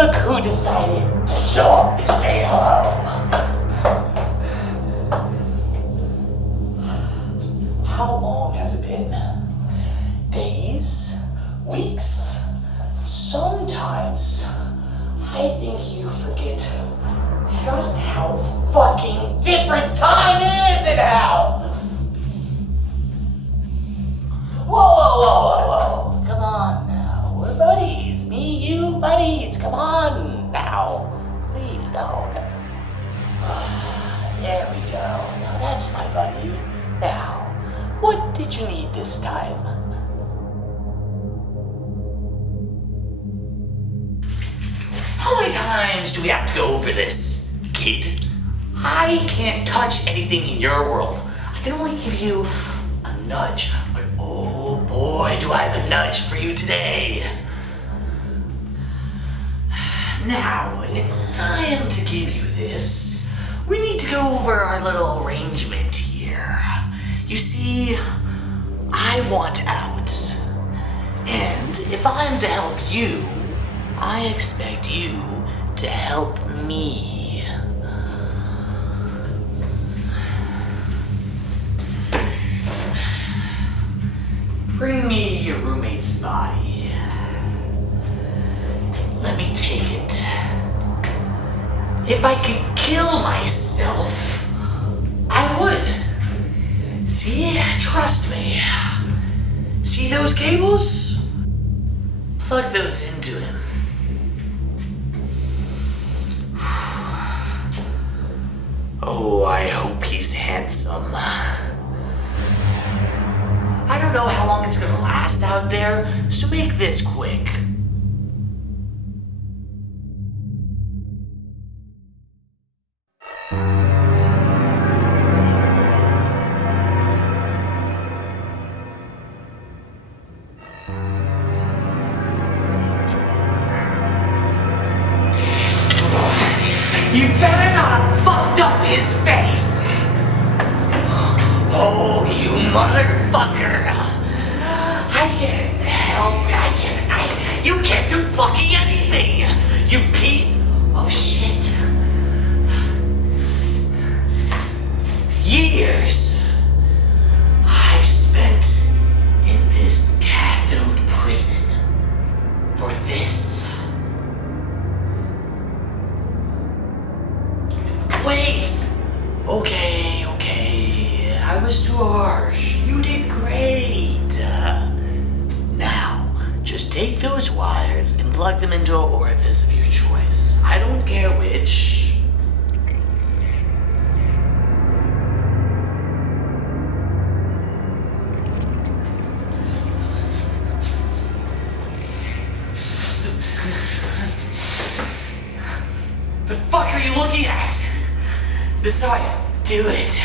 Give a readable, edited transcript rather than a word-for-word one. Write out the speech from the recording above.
Look who decided to show up and say hello. How long has it been? Days? Weeks? Sometimes I think you forget just how fucking different time is and how. Whoa. Come on now. We're buddies. Me, you, buddies. Come on now. Please, don't. There we go. Now that's my buddy. Now, what did you need this time? How many times do we have to go over this, kid? I can't touch anything in your world. I can only give you a nudge, but oh boy, do I have a nudge for you today. Now, if I am to give you this, we need to go over our little arrangement here. You see, I want out. And if I'm to help you, I expect you to help me. Bring me your roommate's body. Let me take it. If I could kill myself, I would. See? Trust me. See those cables? Plug those into him. Oh, I hope he's handsome. I don't know how long it's gonna last out there, so make this quick. You better not have fucked up his face! Oh, you motherfucker! I can't help it. You can't do fucking anything! You piece of shit! Years I've spent in this cathode prison for this. Wait! Okay. I was too harsh. You did great. Now, just take those wires and plug them into an orifice of your choice. I don't care which. The fuck are you looking at? This is how I do it.